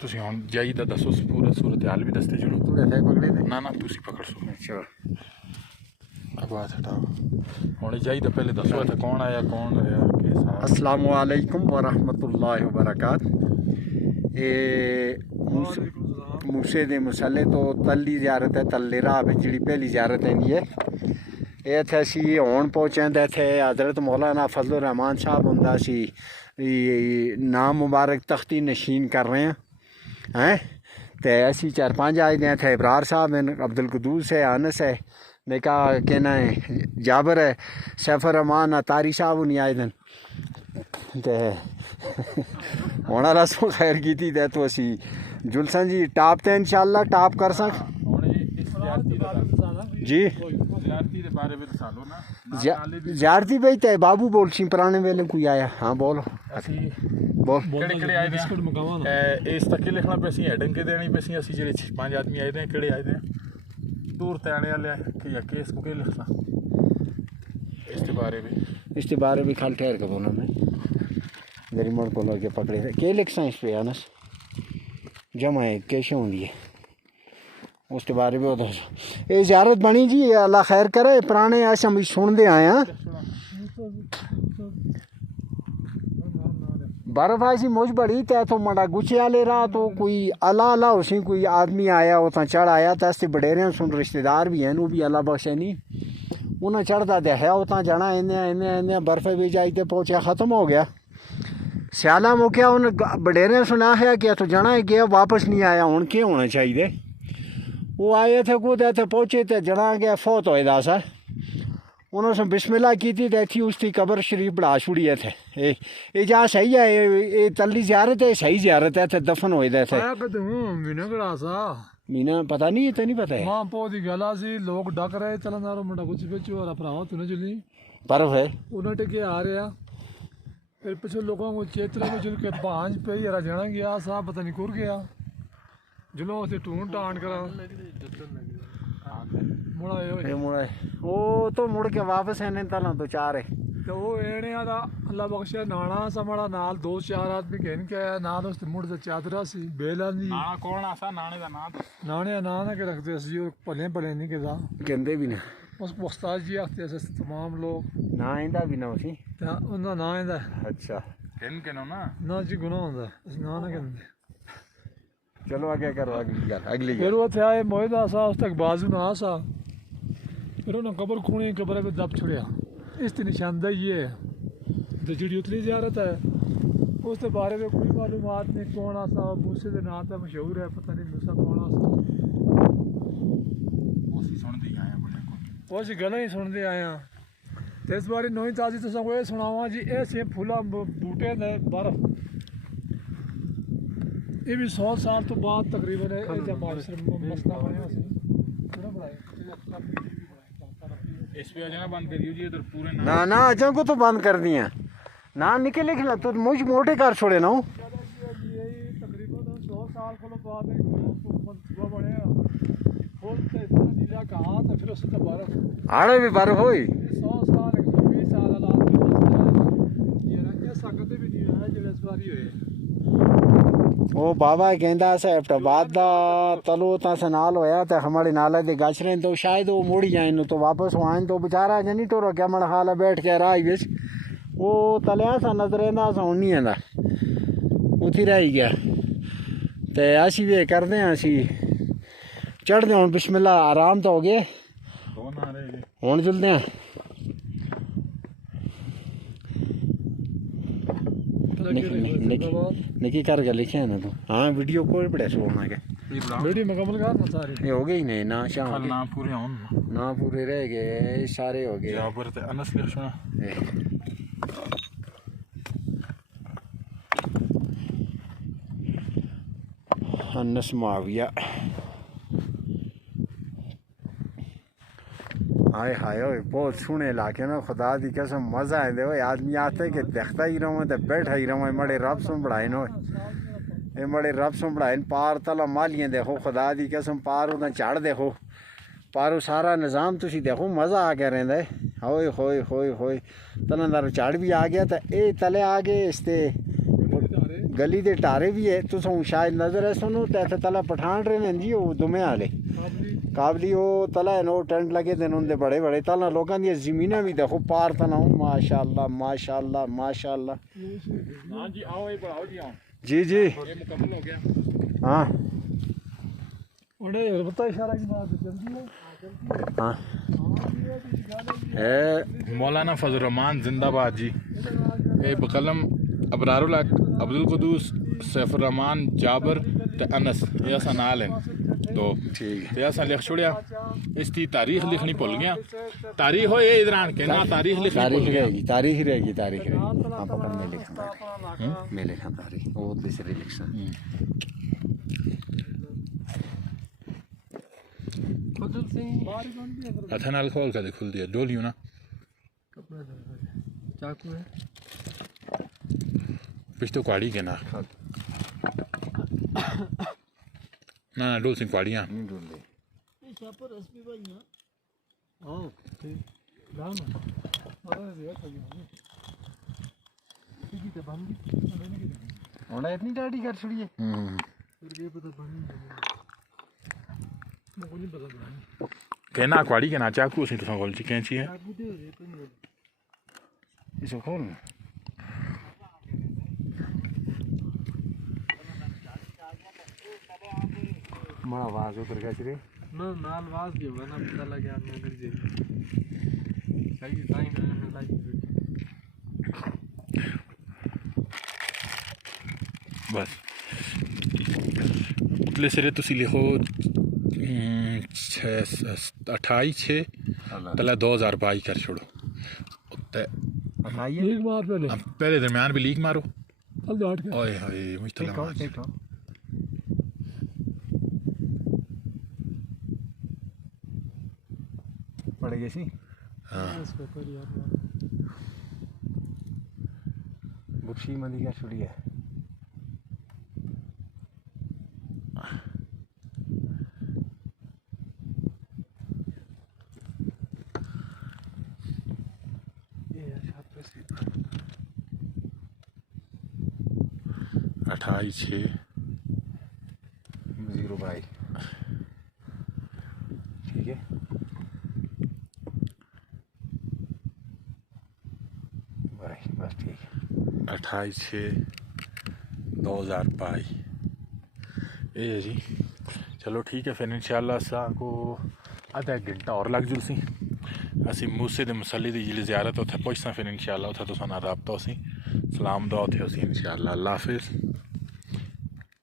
ਤੁਸੀਂ ਹੁਣ ਜਾਈਦਾ ਦੱਸੋ ਪੂਰਾ ਸੂਰਤ हाल भी दसते चलो तू ऐसे पकड़े थे ना ਤੁਸੀਂ पकड़ सो अच्छा आवाज़ हटाओ ਹੁਣ ਜਾਈਦਾ ਪਹਿਲੇ ਦੱਸੋ ਇੱਥੇ कौन आया कौन होया किस हाल अस्सलामु अलैकुम व रहमतुल्लाहि व बरकात मूसे दे मुसल्ले तो तली ज़ियारत है तल्ले राह बिच जी पहली ज़ियारत है ये इत्थे असी हुण पहुंचे ते इत्थे हज़रत मौलाना फजलुर रहमान साहब हुंदा सी नाम मुबारक तख्ती नशीन कर रहे हैं तो असी 4-5 आए हैं इत्थे इब्रार साहब हैं अब्दुल कुदूस है अनस है मेरा कहना है जाबर है सैफर रहमान अतारी साहब नहीं आए दिन तो होना रसों खैर की थी तो असी जुलसन जी टाप तो इंशाल्लाह टाप कर सक जी ज़ियारती भाई तो बाबू बोल सी पुराने वेले कोई आया हाँ बोल बोल इस तक लिखना पैसी हेडिंग के देनी पैसी असं जो 5 आदमी आए थे कि आए थे दूर तैने वाले कि या केस को लिखना इसके बारे भी खाल ठहर कर बोला मैं मेरी मोड़ को लगे पकड़े थे के लिख इस पे आनस जमा है कैसे होंगी है उसके बारे में ये ज़ियारत बनी जी अल्लाह खैर करे पुराने अस हम सुनते आए हैं बर्फ ऐसी मुझ बड़ी तै तो मड़ा गुच्छे वाले रहा तो कोई अल्लाह अल्लाह उसी कोई आदमी आया उतना चढ़ आया तो अस बडेरे सुन रिश्तेदार भी हैं वो भी अल्लाह बख्शे नहीं उन्हें चढ़ता देखा उतना जाना इन्हें बर्फ भी जाई तो पहुँचा ख़त्म हो गया स्याला मुक्या उन्हें बडेरे सुना है कि तो जाना है गया वापस नहीं आया हूँ क्या होना चाहिए वो आए थे कूद थे पहुँचे तो जना गया फौत होए दा सर उन्होंने बिस्मिल्लाह की थी थी उसकी कबर शरीफ बढ़ा छुड़िए थे ये जहाँ सही है ये तली ज़ियारत है सही ज़ियारत है थे दफन होए थे मीना पता नहीं तो नहीं पता है मां पौधी गला सी लोग डक रहे चलन दारो मुंडा कुछ बेचो और भरावा तूने जुली बर्फ है उन्हें टिके आ रहा फिर पिछले लोगों को चेतरा में जुल के भांज पे यार जाना गया साहब पता नहीं कुर गया जुलो से टून टांड करा मुड़ा वो तो मुड़ के वापस आने तला तो चार है तो वो एने आदा अल्लाह बख्शे नाना समड़ा नाल 2-4 आदमी कहन के आया ना दोस्त मुड़ से चादरा सी बेला दी नाना कौन आसा नाने दा नाम नाने ना ना के रखते सी और भले भले नहीं के दा कहंदे भी ना उस उस्ताद जी आखते से तमाम लोग ना इंदा भी ना उसी उन्दा ना इंदा अच्छा कहन के ना जी गुनाह हुंदा ना ना कहंदे चलो आगे करो अगली फिर वो थे आए मोहिदा सा उस तक बाजू ना सा फिर उन्हें कबर खूनी कबर पे दब छुड़िया इस निशानदेही ये तो जी उतनी ज़ियारत है उसके बारे में कोई मालूमात नहीं कौन आसा मूसे के नाम से मशहूर है पता नहीं मूसा कौन आसा गल ही सुनते आए हैं तो इस बारी नई ताज़ी तो सब सुनावा जी ऐसे फूला बूटे ने बर्फ ये भी 100 साल तो बाद तकरीबन मसला बनया इस पे अजना बंद करियो जी इधर पूरे ना अजा को तो बंद कर दिया ना निकले खिला तो मुझ मोटे कर छोड़े ना तकरीबन 100 साल को बाद बनया नीला कहा तो फिर उससे बर्फ आड़े भी बर्फ हुई 100 साल 120 साल ये ना सकते भी नहीं है जो इस बारी हुए वो बाबा कहता हैफ्टाबाद का तलो तो नाल होया तो हमारे नाले के गच रहे तो शायद वो मुड़ जाए तो वापस वो आए तो बेचारा जनी टोरो क्या मन हाल बैठ के राह बिच वो तलिया सा नजर आंदा सा नहीं आंदा उठी रह गया तो असी भी करते हैं असी चढ़ते हूँ बिस्मिल्ला आराम तो हो गए हूँ चलते हैं निकी करके लिखे ना तो हाँ वीडियो कोई बड़े सोना के वीडियो मुकम्मल कर ना सारे ये हो गई नहीं ना शाम ना पूरे हों ना पूरे रह गए सारे हो गए जाबर ते अनस लिख सुना अनस माविया हाय हाय बहुत सोहने इलाके में खुदा की कसम मज़ा आए दे आदमी आते कि देखता ही रहो तो बैठा ही रहो मड़े रब सुन बढ़ाए नो ये मड़े रब सुन बढ़ाए पार तला मालियाँ देखो खुदा की कसम पार उदा झाड़ देखो पार सारा निज़ाम तुसी देखो मज़ा आ गया रहा होए होए होए होए तलंदार झाड़ भी आ गया तो ये तले आ गए इसते गली दे टारे भी है तुस शायद नजर है सुनो ते इत्थे तला पठान रहे जी वो दुमे वाले काबली वो तला है नो टेंट लगे दिन उनके बड़े बड़े तला लोगों दी जमीनें भी देखो पार तना माशाल्लाह माशाल्लाह माशाल्लाह हाँ जी आओ ये बढ़ाओ जी आओ जी जी ये मुकम्मल हो गया हाँ उन्हें पता इशारा की बात जल्दी है हाँ है मौलाना फजल रहमान जिंदाबाद जी ए बकलम अबरारुल हक अब्दुल कुदूस सैफुर रहमान जाबर ते अनस ये असा नाल हैं तो ठीक ते असा लिख छोड़िया इसकी तारीख लिखनी भूल गया तारीख हो ये इधरान के ना तारीख लिखनी भूल तारीख गया रहेगी तारीख रहेगी तारीख रहेगी हाँ पकड़ में लिखा मैं लिखा तारीख वो दूसरे लिखा अच्छा नाल खोल कर खुल दिया डोलियो ना चाकू है पिछ तो क्वाड़ी के ना ना ना डोल सिंह क्वाड़ियाँ नहीं ढूंढ ले हाँ ठीक ना ना अरे ये सही है ठीक है बंदी उन्हें इतनी टाटी कर छोड़ी है फिर ये पता बंदी मुझे नहीं पता बंदी कहना क्वाड़ी के ना चाकू से तो खोल ची कैंची है चाकू दे ये कोई नहीं इसको खोल बड़ा आवाज उतर गया रे ना नाल वाज भी होगा ना पता लग गया मैं कर जे सही टाइम में लाइक बस उतले सिरे तुसी लिखो 28/6 तला 2022 कर छोड़ो उत्ते एक बार पहले अब पहले दरमियान भी लीक मारो चल जाट के ओए होए मुश्तला पड़ गई सी हाँ इसको कर यार बुक्शी मंदी का छोड़ी है ये छाप से 28/6 022 ठीक है भाई बस ठीक है 28/6/2022 ये जी चलो ठीक है फिर इंशाल्लाह सा को आधा एक घंटा और लग जुल सी असी मूसे दे मसली दी जिली ज़ियारत उत्थे पहुंचसा फिर इंशाल्लाह उत्थे तुसां नाल राबता होसी सलाम दुआ उत्थे होसी इंशाल्लाह अल्लाह हाफिज़।